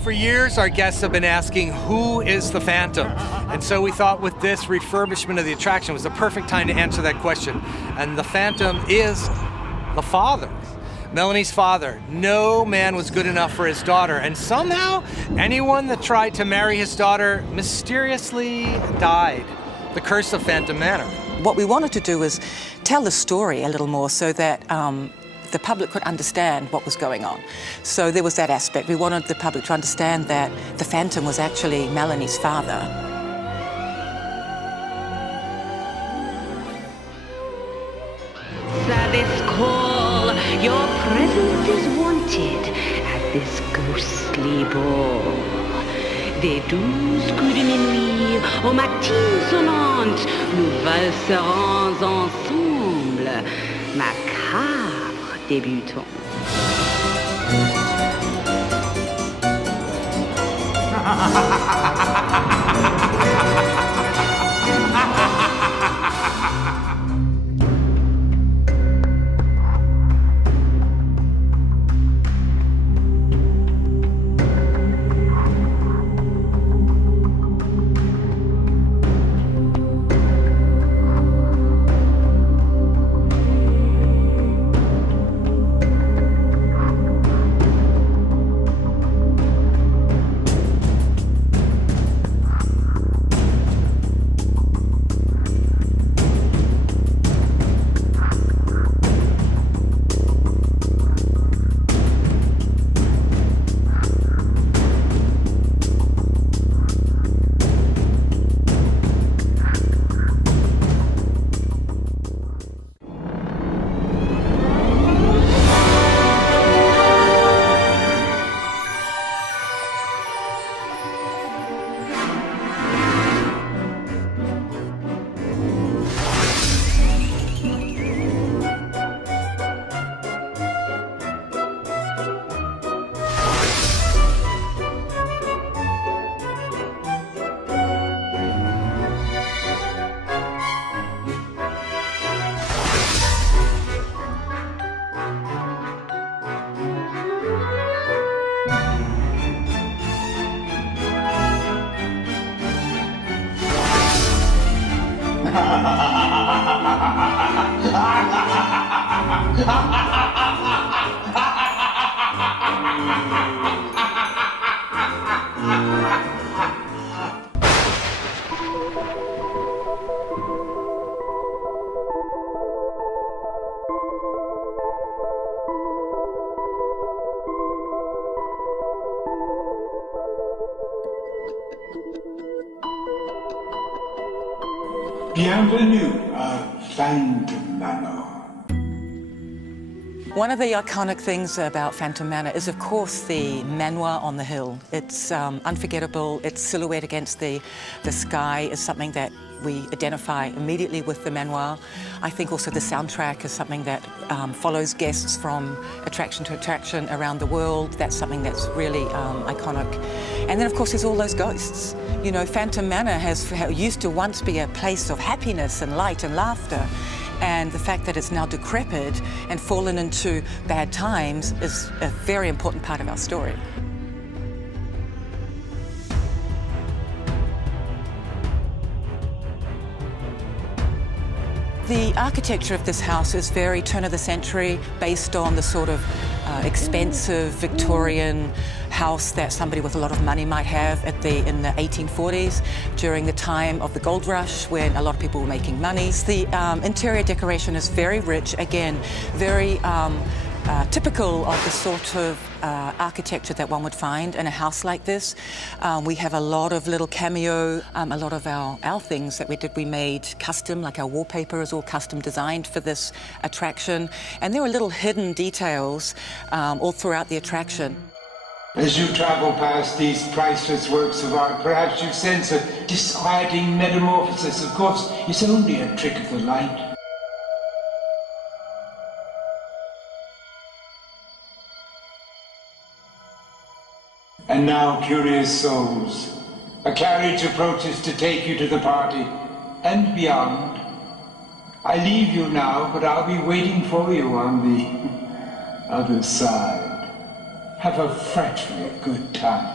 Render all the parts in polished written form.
for years, our guests have been asking, who is the Phantom? And so we thought with this refurbishment of the attraction was the perfect time to answer that question. And the Phantom is the father. Melanie's father. No man was good enough for his daughter, and somehow anyone that tried to marry his daughter mysteriously died. The curse of Phantom Manor. What we wanted to do was tell the story a little more so that the public could understand what was going on. So there was that aspect. We wanted the public to understand that the Phantom was actually Melanie's father. Service call. Your presence is wanted at this ghostly ball. Des 12 coups de minuit aux matines sonnantes, nous valserons ensemble, macabre débutant. Bienvenue à Phantom Manor. One of the iconic things about Phantom Manor is, of course, the manoir on the hill. It's unforgettable. Its silhouette against the sky is something that we identify immediately with the manoir. I think also the soundtrack is something that follows guests from attraction to attraction around the world. That's something that's really iconic. And then, of course, there's all those ghosts. You know, Phantom Manor used to once be a place of happiness and light and laughter. And the fact that it's now decrepit and fallen into bad times is a very important part of our story. The architecture of this house is very turn of the century, based on the sort of expensive Victorian house that somebody with a lot of money might have in the 1840s, during the time of the gold rush when a lot of people were making money. The interior decoration is very rich, again, very typical of the sort of architecture that one would find in a house like this. We have a lot of little cameo, a lot of our things that we made custom, like our wallpaper is all custom designed for this attraction. And there are little hidden details all throughout the attraction. As you travel past these priceless works of art, perhaps you sense a disquieting metamorphosis. Of course, it's only a trick of the light. And now, curious souls, a carriage approaches to take you to the party and beyond. I leave you now, but I'll be waiting for you on the other side. have a frightfully good time.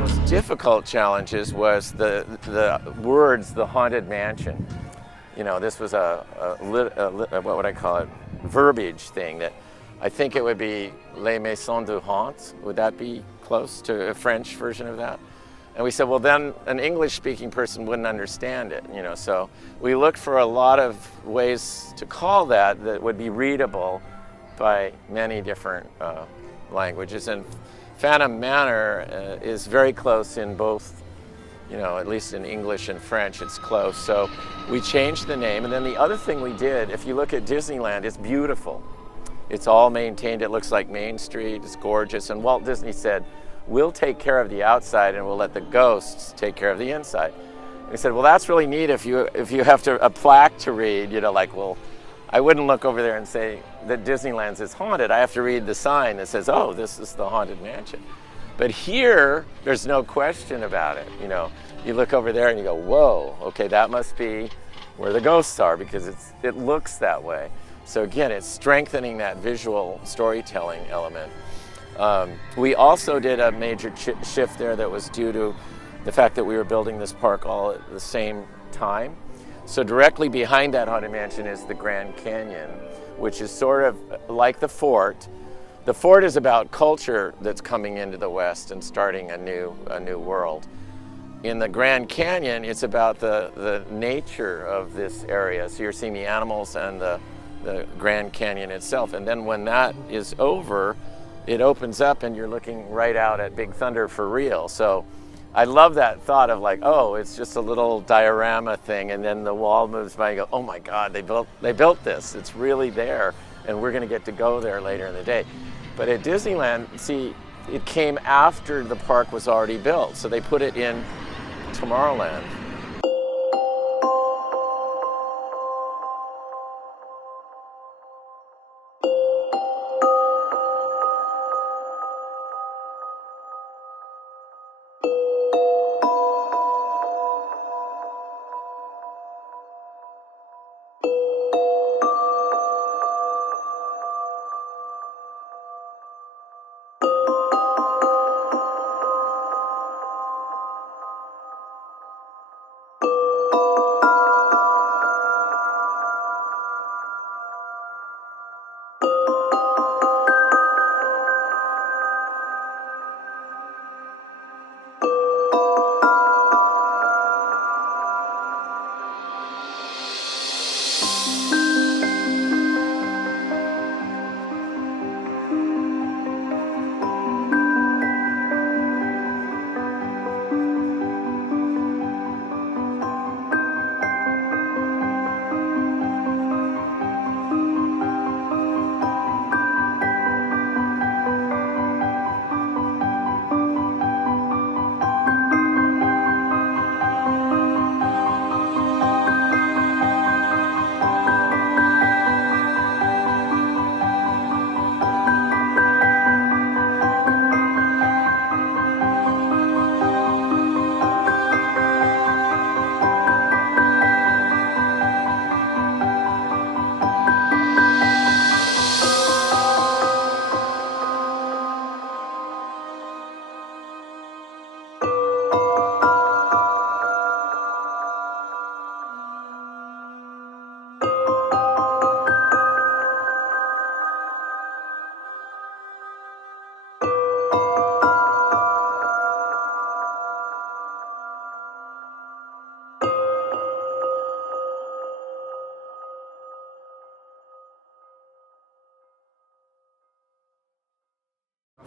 Most difficult challenges was the words, the haunted mansion. You know, this was what would I call it, verbiage thing that I think it would be Les Maisons de Haunt. Would that be close to a French version of that? And we said, well, then an English-speaking person wouldn't understand it, you know. So we looked for a lot of ways to call that would be readable by many different languages. And Phantom Manor is very close in both, you know, at least in English and French, it's close. So we changed the name. And then the other thing we did, if you look at Disneyland, it's beautiful. It's all maintained. It looks like Main Street. It's gorgeous. And Walt Disney said, we'll take care of the outside and we'll let the ghosts take care of the inside. And we said, well, that's really neat if you have a plaque to read, you know, like, well, I wouldn't look over there and say that Disneyland's is haunted. I have to read the sign that says, oh, this is the Haunted Mansion. But here, there's no question about it, you know. You look over there and you go, whoa, okay, that must be where the ghosts are, because it looks that way. So again, it's strengthening that visual storytelling element. We also did a major shift there that was due to the fact that we were building this park all at the same time. So directly behind that Haunted Mansion is the Grand Canyon, which is sort of like the fort. The fort is about culture that's coming into the West and starting a new world. In the Grand Canyon, it's about the nature of this area. So you're seeing the animals and the Grand Canyon itself. And then when that is over, it opens up and you're looking right out at Big Thunder for real. So I love that thought of like, oh, it's just a little diorama thing, and then the wall moves by and you go, oh my God, they built this. It's really there, and we're gonna get to go there later in the day. But at Disneyland, see, it came after the park was already built. So they put it in Tomorrowland.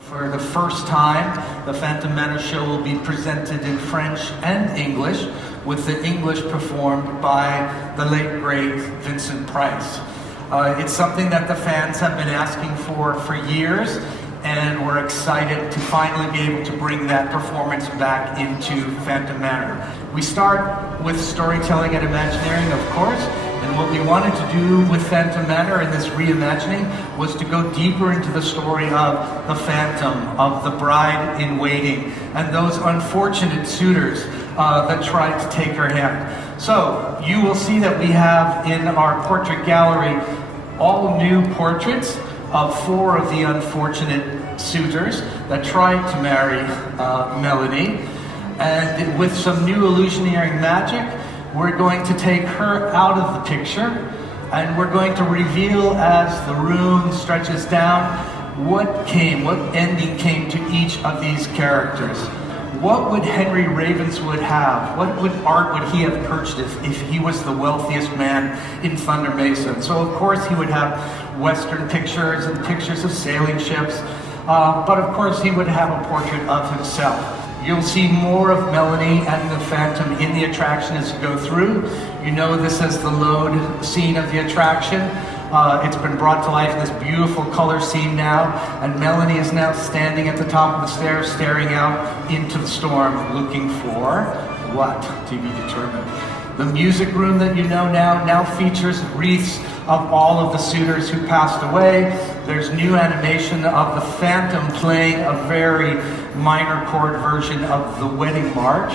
For the first time, the Phantom Manor show will be presented in French and English, with the English performed by the late, great Vincent Price. It's something that the fans have been asking for years, and we're excited to finally be able to bring that performance back into Phantom Manor. We start with storytelling and Imagineering, of course, and what we wanted to do with Phantom Manor in this reimagining was to go deeper into the story of the Phantom, of the bride in waiting, and those unfortunate suitors that tried to take her hand. So you will see that we have in our portrait gallery all new portraits of 4 of the unfortunate suitors that tried to marry Melanie. And with some new illusionary magic, we're going to take her out of the picture, and we're going to reveal, as the room stretches down, what ending came to each of these characters. What would Henry Ravenswood have? What art would he have purchased if he was the wealthiest man in Thunder Mesa? And so of course he would have Western pictures and pictures of sailing ships, but of course he would have a portrait of himself. You'll see more of Melanie and the Phantom in the attraction as you go through. You know this as the load scene of the attraction. It's been brought to life in this beautiful color scene now, and Melanie is now standing at the top of the stairs, staring out into the storm, looking for what? To be determined. The music room that you know now features wreaths of all of the suitors who passed away. There's new animation of the Phantom playing a very minor chord version of the Wedding March.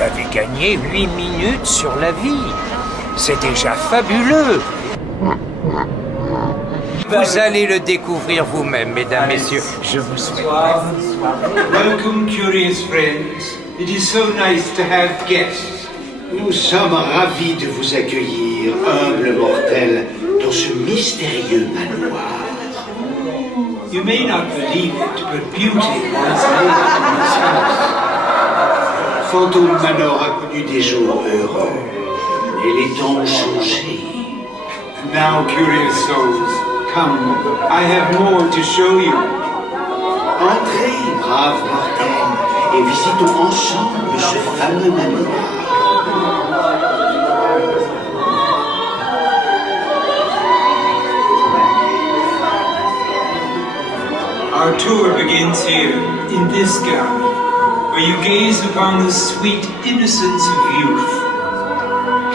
Vous avez gagné 8 minutes sur la vie. C'est déjà fabuleux. Vous allez le découvrir vous-même, mesdames, messieurs. Je vous souhaite. Welcome, curious friends. It is so nice to have guests. Nous sommes ravis de vous accueillir, humbles mortels, dans ce mystérieux manoir. You may not believe it, but beauty once lived in this house. Fantôme Manor a connu des jours heureux, et les temps ont changé. And now, curious souls, come. I have more to show you. Entrez, braves mortels, et visitons ensemble ce fameux manoir. Our tour begins here, in this gallery, where you gaze upon the sweet innocence of youth.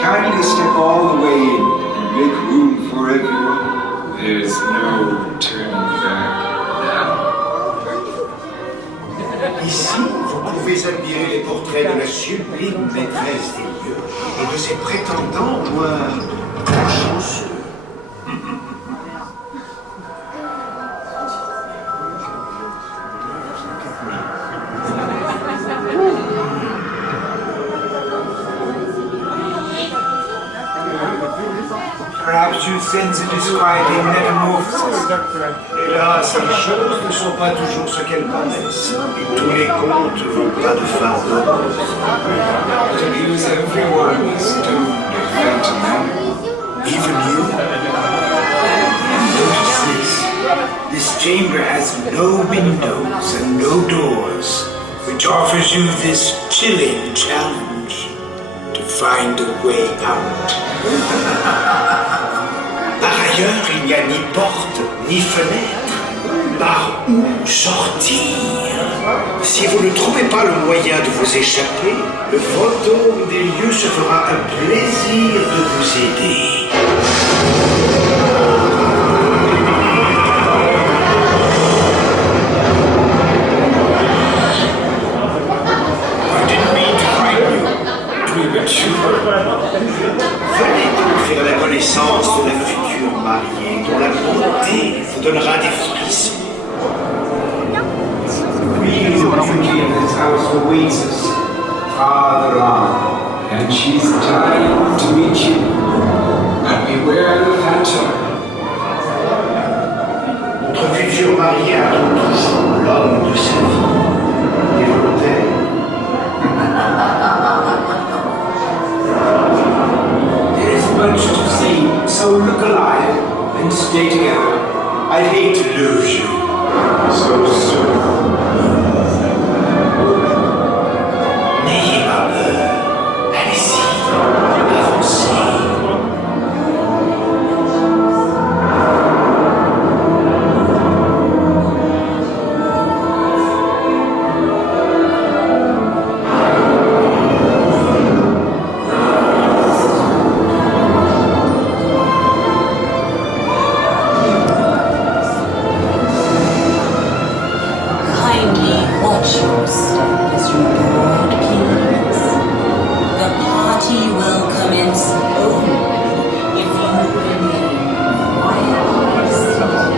Kindly step all the way in and make room for everyone. There's no turning back now. Ici, vous pouvez admirer les portraits de la sublime maîtresse des lieux et de ses prétendants moins chanceux. Perhaps you sense a disquieting metamorphosis. Hélas, les choses ne sont pas toujours ce qu'elles paraissent. Et tous les contes n'ont pas de fin heureuse. To lose everyone is doomed to Phantom Manor. Even you? Notice this. This chamber has no windows and no doors, which offers you this chilling challenge to find a way out. Par ailleurs, il n'y a ni porte, ni fenêtre. Par où sortir? Si vous ne trouvez pas le moyen de vous échapper, le fantôme des lieux se fera un plaisir de vous aider. I didn't mean to frighten you, premature. Venez donc faire la connaissance de la future mariée, dont la beauté vous donnera des frissons. The real beauty of this house awaits us farther on, and she's dying to meet you. And beware the phantom. Notre futur marié attend toujours l'homme de sa vie. Et volontaire. There is much to see, so look alive and stay together. I'd hate to lose you so soon. N'ayez pas peur. Allez-y, avancez. Kindly watch your step as you board, please. The party will commence only if you remain quietly seated.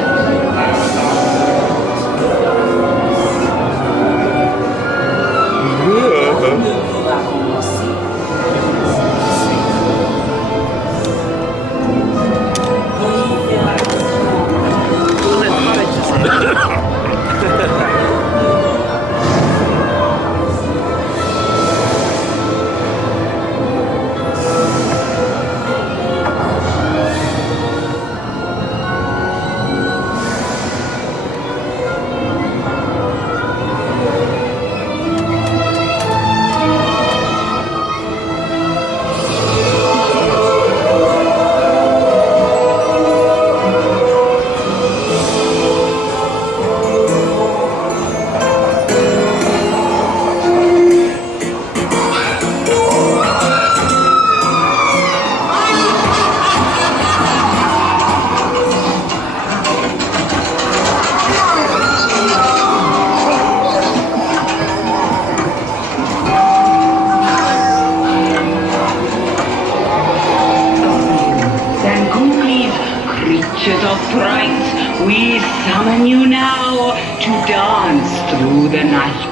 summon you now to dance through the night.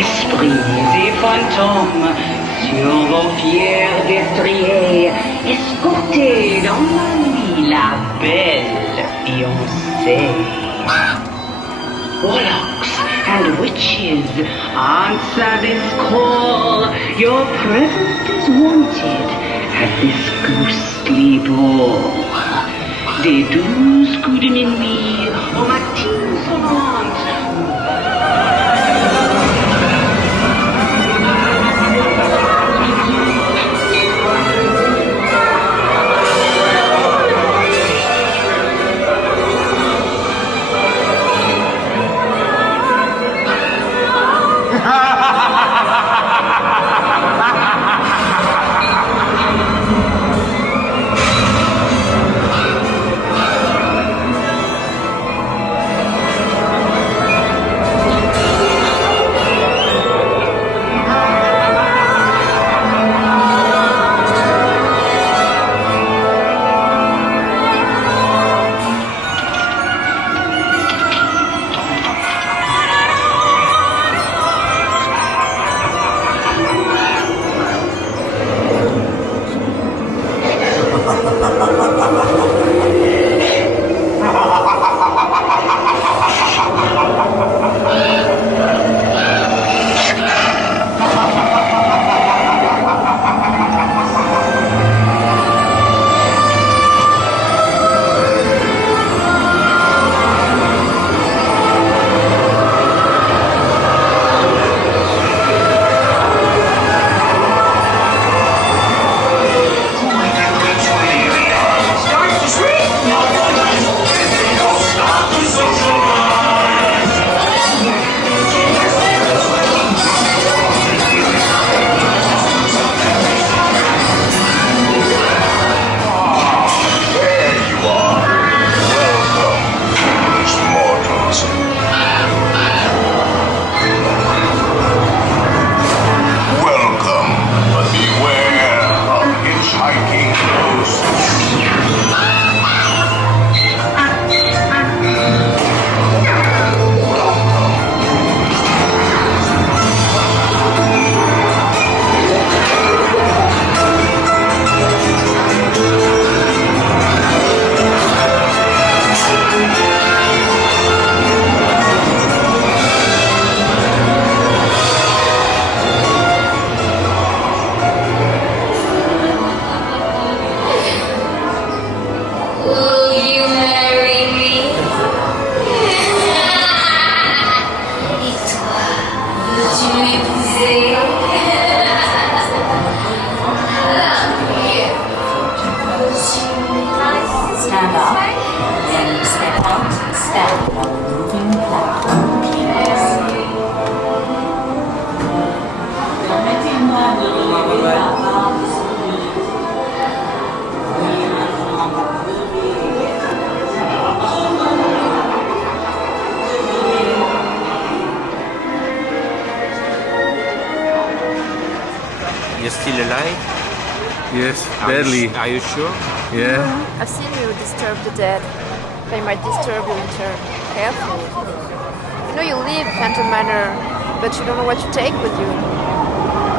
Esprits et fantômes, sur vos fiers destriers, escortez dans la nuit la belle fiancée. Warlocks and witches, answer this call. Your presence is wanted at this ghostly ball. Des 12 coups de minuit aux matines sonnantes. Stand up, then step out, stand on the moving platform, You're still alive? Yes, barely. Are you sure? Yeah. I've seen you disturb the dead. They might disturb you in turn. Careful. You know you leave Phantom Manor, but you don't know what you take with you.